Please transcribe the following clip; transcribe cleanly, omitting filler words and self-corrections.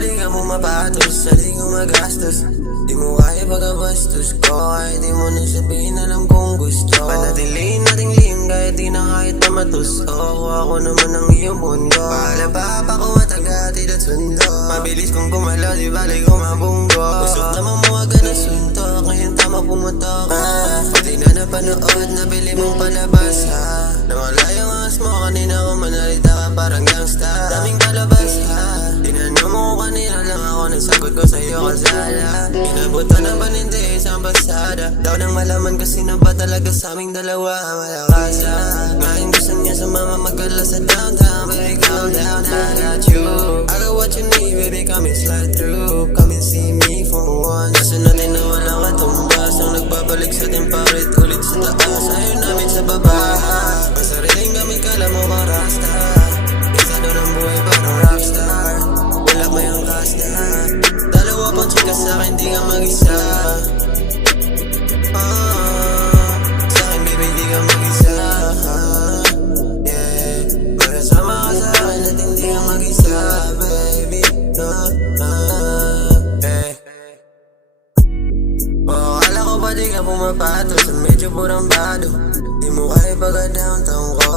di ka pumapatos, sa di ko magastos. Di mo kaya pagkabastos ko, kahit di mo na sabihin alam kong gusto. Panatiliin nating lihim kahit di na kahit na matus. Ako naman ang iyong mundo. Pahala pa ko matagati at sundo. Mabilis kong gumalaw, di balik ko mabunggo. Usok naman mo agad na suntok, ngayon tama pumutok. Pati na napanood, nabili mong palabas ha. Nawala yung angas mo, kanina ko manalita ka parang gangsta. Daming palabas ha, tinanong mo ko kanina lang ako, nasagot ko sa'yo kasala. Inabutan ng panindi, isang basada. Daw nang malaman ko sino ba talaga sa aming dalawa malakas ha. Ngayon gusto niya sumama magkala sa downtown. Baby calm down, I got you. I got what you need, baby come and slide through. Come and see me for once. Kaso natin na walang katumbas, ang nagbabalik sa ating paulit-ulit sa taas. Ayaw namin sa baba, masariling gamit ka lang mo bang rasta. Isado ng buhay parang rockstar. Wala pa yung kasta, dalawa pang chika sa'kin di ka mag-isa. Sa'kin baby di ka mag-isa. Yeah, magkasama ka sa'kin at hindi ka mag-isa, baby. Akala ko ba di ka pumapato sa medyo burang bado. Di mo kaya pagka downtown ko.